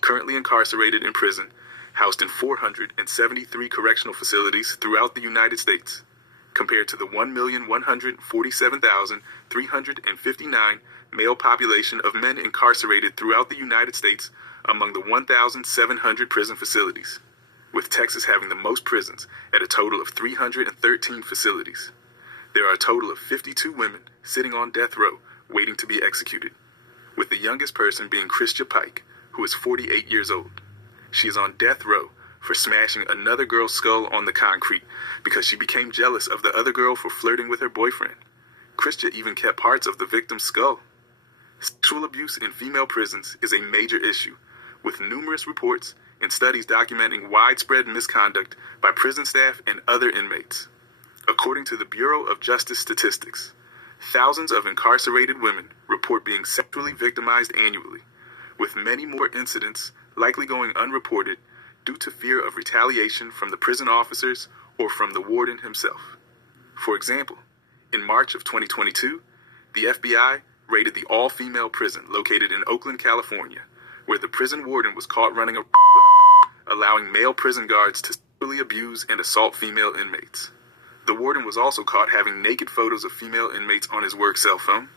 currently incarcerated in prison, housed in 473 correctional facilities throughout the United States, compared to the 1,147,359 male population of men incarcerated throughout the United States among the 1,700 prison facilities, with Texas having the most prisons at a total of 313 facilities. There are a total of 52 women sitting on death row waiting to be executed, with the youngest person being Christia Pike, who is 48 years old. She is on death row for smashing another girl's skull on the concrete because she became jealous of the other girl for flirting with her boyfriend. Christia even kept parts of the victim's skull. Sexual abuse in female prisons is a major issue, with numerous reports and studies documenting widespread misconduct by prison staff and other inmates. According to the Bureau of Justice Statistics, thousands of incarcerated women report being sexually victimized annually, with many more incidents likely going unreported due to fear of retaliation from the prison officers or from the warden himself. For example, in March of 2022, the FBI raided the all-female prison located in Oakland, California, where the prison warden was caught running a club, allowing male prison guards to sexually abuse and assault female inmates. The warden was also caught having naked photos of female inmates on his work cell phone.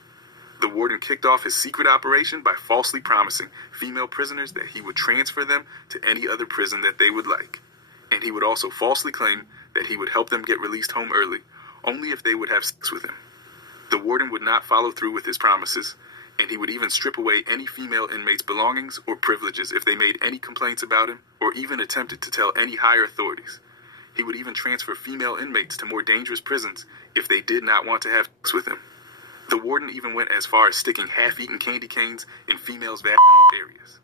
The warden kicked off his secret operation by falsely promising female prisoners that he would transfer them to any other prison that they would like. And he would also falsely claim that he would help them get released home early, only if they would have sex with him. The warden would not follow through with his promises, and he would even strip away any female inmates' belongings or privileges if they made any complaints about him or even attempted to tell any higher authorities. He would even transfer female inmates to more dangerous prisons if they did not want to have sex with him. The warden even went as far as sticking half-eaten candy canes in females' vaginal areas.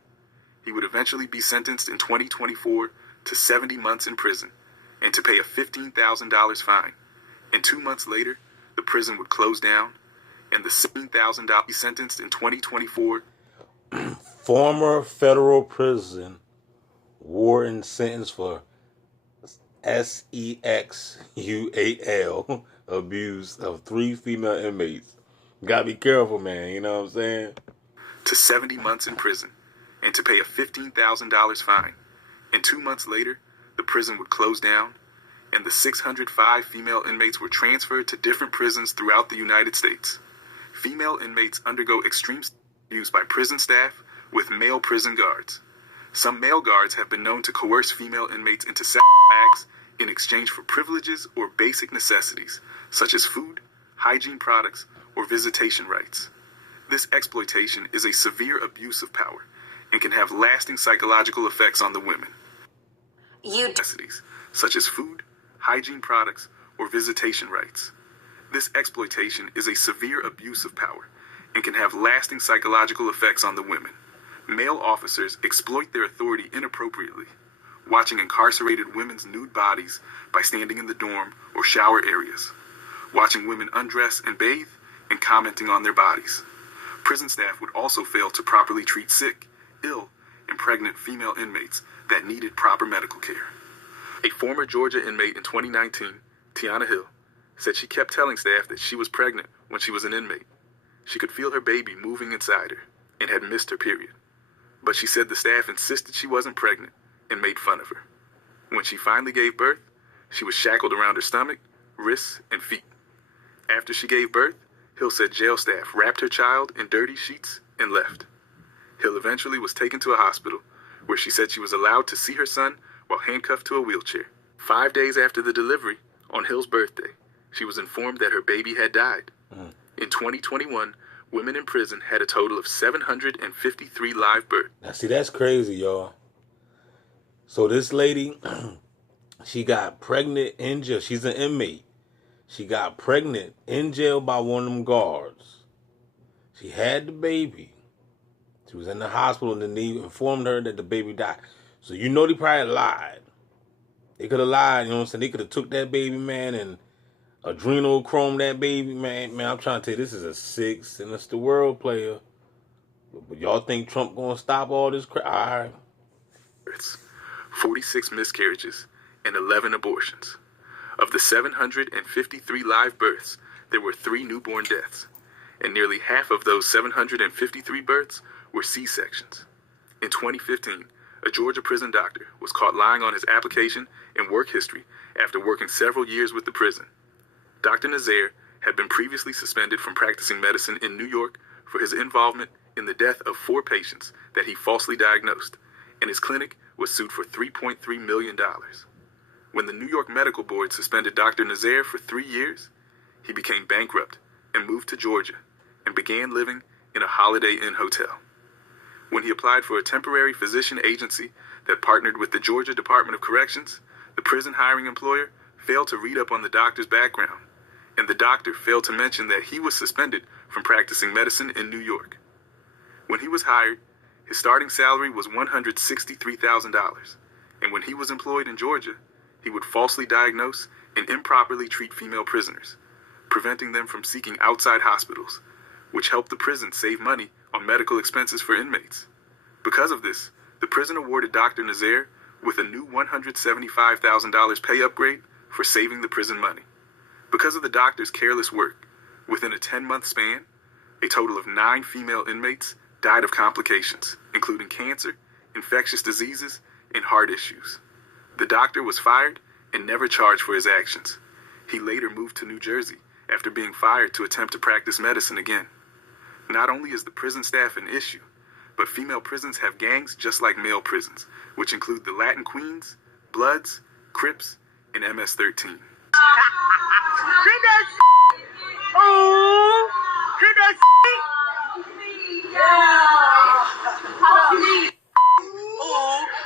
He would eventually be sentenced in 2024 to 70 months in prison and to pay a $15,000 fine. And 2 months later, the prison would close down, and the $16,000 be sentenced in 2024. Former federal prison warden sentenced for sexual abuse of 3 female inmates. Gotta be careful, man, you know what I'm saying? To 70 months in prison, and to pay a $15,000 fine. And 2 months later, the prison would close down, and the 605 female inmates were transferred to different prisons throughout the United States. Female inmates undergo extreme abuse by prison staff with male prison guards. Some male guards have been known to coerce female inmates into sexual acts in exchange for privileges or basic necessities, such as food, hygiene products, or visitation rights. This exploitation is a severe abuse of power and can have lasting psychological effects on the women. Necessities, such as food, hygiene products, or visitation rights. This exploitation is a severe abuse of power and can have lasting psychological effects on the women. Male officers exploit their authority inappropriately, watching incarcerated women's nude bodies by standing in the dorm or shower areas, watching women undress and bathe, and commenting on their bodies. Prison staff would also fail to properly treat sick, ill, and pregnant female inmates that needed proper medical care. A former Georgia inmate in 2019, Tiana Hill, said she kept telling staff that she was pregnant when she was an inmate. She could feel her baby moving inside her and had missed her period. But she said the staff insisted she wasn't pregnant and made fun of her. When she finally gave birth, she was shackled around her stomach, wrists, and feet. After she gave birth, Hill said jail staff wrapped her child in dirty sheets and left. Hill eventually was taken to a hospital, where she said she was allowed to see her son while handcuffed to a wheelchair. 5 days after the delivery, on Hill's birthday, she was informed that her baby had died. In 2021, women in prison had a total of 753 live births. Now, see, that's crazy, y'all. So this lady, she got pregnant in jail. She's an inmate. She got pregnant in jail by one of them guards. She had the baby. She was in the hospital, and then they informed her that the baby died. So you know they probably lied. They could have lied, you know what I'm saying? They could have took that baby, man, and adrenochrome that baby, man. Man, I'm trying to tell you, this is a sick, sinister world, player. But y'all think Trump gonna stop all this crap? All right. 46 miscarriages and 11 abortions. Of the 753 live births, there were 3 newborn deaths, and nearly half of those 753 births were C-sections. In 2015, a Georgia prison doctor was caught lying on his application and work history after working several years with the prison. Dr. Nazaire had been previously suspended from practicing medicine in New York for his involvement in the death of 4 patients that he falsely diagnosed, and his clinic was sued for $3.3 million. When the New York Medical Board suspended Dr. Nazaire for 3 years, he became bankrupt and moved to Georgia and began living in a Holiday Inn hotel. When he applied for a temporary physician agency that partnered with the Georgia Department of Corrections, the prison hiring employer failed to read up on the doctor's background, and the doctor failed to mention that he was suspended from practicing medicine in New York. When he was hired, his starting salary was $163,000, and when he was employed in Georgia, he would falsely diagnose and improperly treat female prisoners, preventing them from seeking outside hospitals, which helped the prison save money on medical expenses for inmates. Because of this, the prison awarded Dr. Nazaire with a new $175,000 pay upgrade for saving the prison money. Because of the doctor's careless work, within a 10-month span, a total of 9 female inmates died of complications, including cancer, infectious diseases, and heart issues. The doctor was fired and never charged for his actions. He later moved to New Jersey after being fired to attempt to practice medicine again. Not only is the prison staff an issue, but female prisons have gangs just like male prisons, which include the Latin Queens, Bloods, Crips, and MS-13.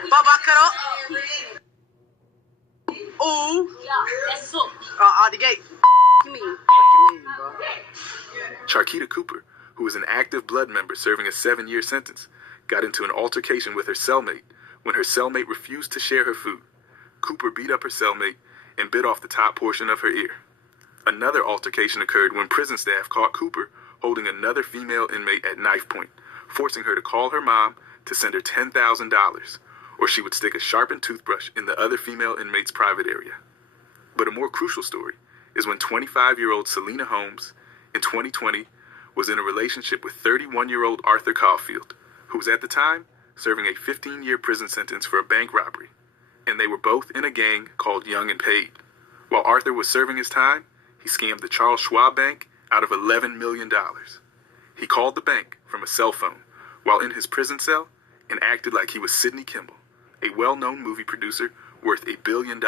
Baba cut up. Ooh. Out the gate. What you mean, bro? Charquita Cooper, who was an active Blood member serving a 7-year sentence, got into an altercation with her cellmate when her cellmate refused to share her food. Cooper beat up her cellmate and bit off the top portion of her ear. Another altercation occurred when prison staff caught Cooper holding another female inmate at knife point, forcing her to call her mom to send her $10,000, or she would stick a sharpened toothbrush in the other female inmate's private area. But a more crucial story is when 25-year-old Selena Holmes, in 2020, was in a relationship with 31-year-old Arthur Caulfield, who was at the time serving a 15-year prison sentence for a bank robbery, and they were both in a gang called Young and Paid. While Arthur was serving his time, he scammed the Charles Schwab Bank out of $11 million. He called the bank from a cell phone while in his prison cell and acted like he was Sidney Kimball, a well-known movie producer worth $1 billion.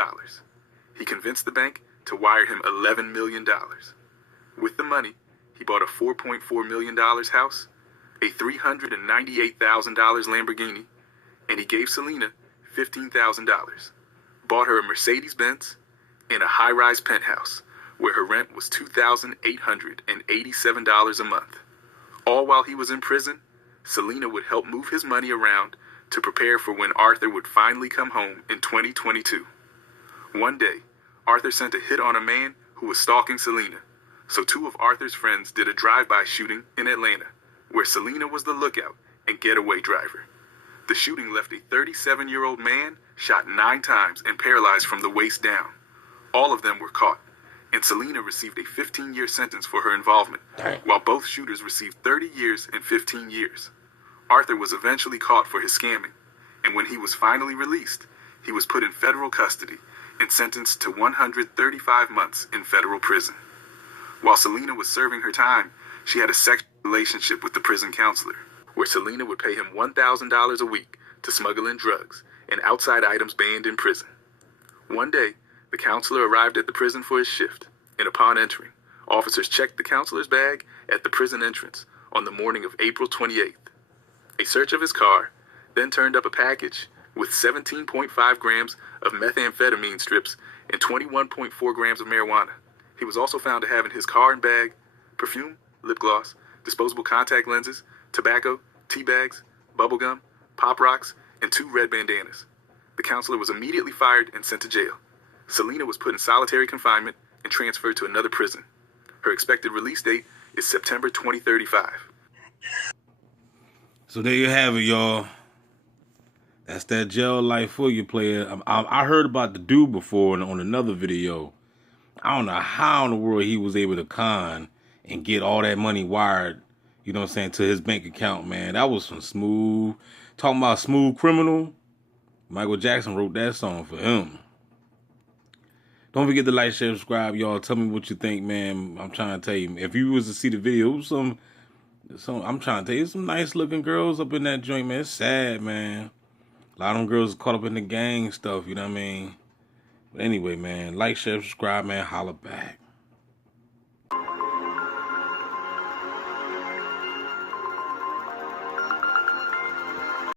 He convinced the bank to wire him $11 million. With the money, he bought a $4.4 million house, a $398,000 Lamborghini, and he gave Selena $15,000, bought her a Mercedes-Benz, and a high-rise penthouse where her rent was $2,887 a month. All while he was in prison, Selena would help move his money around to prepare for when Arthur would finally come home in 2022. One day, Arthur sent a hit on a man who was stalking Selena, so 2 of Arthur's friends did a drive-by shooting in Atlanta, where Selena was the lookout and getaway driver. The shooting left a 37-year-old man shot 9 times and paralyzed from the waist down. All of them were caught, and Selena received a 15-year sentence for her involvement, while both shooters received 30 years and 15 years. Arthur was eventually caught for his scamming, and when he was finally released, he was put in federal custody and sentenced to 135 months in federal prison. While Selena was serving her time, she had a sexual relationship with the prison counselor, where Selena would pay him $1,000 a week to smuggle in drugs and outside items banned in prison. One day, the counselor arrived at the prison for his shift, and upon entering, officers checked the counselor's bag at the prison entrance on the morning of April 28th. A search of his car then turned up a package with 17.5 grams of methamphetamine strips and 21.4 grams of marijuana. He was also found to have in his car and bag perfume, lip gloss, disposable contact lenses, tobacco, tea bags, bubble gum, pop rocks, and 2 red bandanas. The counselor was immediately fired and sent to jail. Selena was put in solitary confinement and transferred to another prison. Her expected release date is September 2035. So there you have it, y'all. That's that jail life for you, player. I heard about the dude before on another video. I don't know how in the world he was able to con and get all that money wired, you know what I'm saying, to his bank account, man. That was some smooth Talking about Smooth Criminal. Michael Jackson wrote that song for him. Don't forget to like, share, subscribe, y'all. Tell me what you think, man. I'm trying to tell you. If you was to see the video, I'm trying to tell you, some nice looking girls up in that joint, man. It's sad, man. A lot of them girls are caught up in the gang stuff, you know what I mean? But anyway, man, like, share, subscribe, man. Holla back.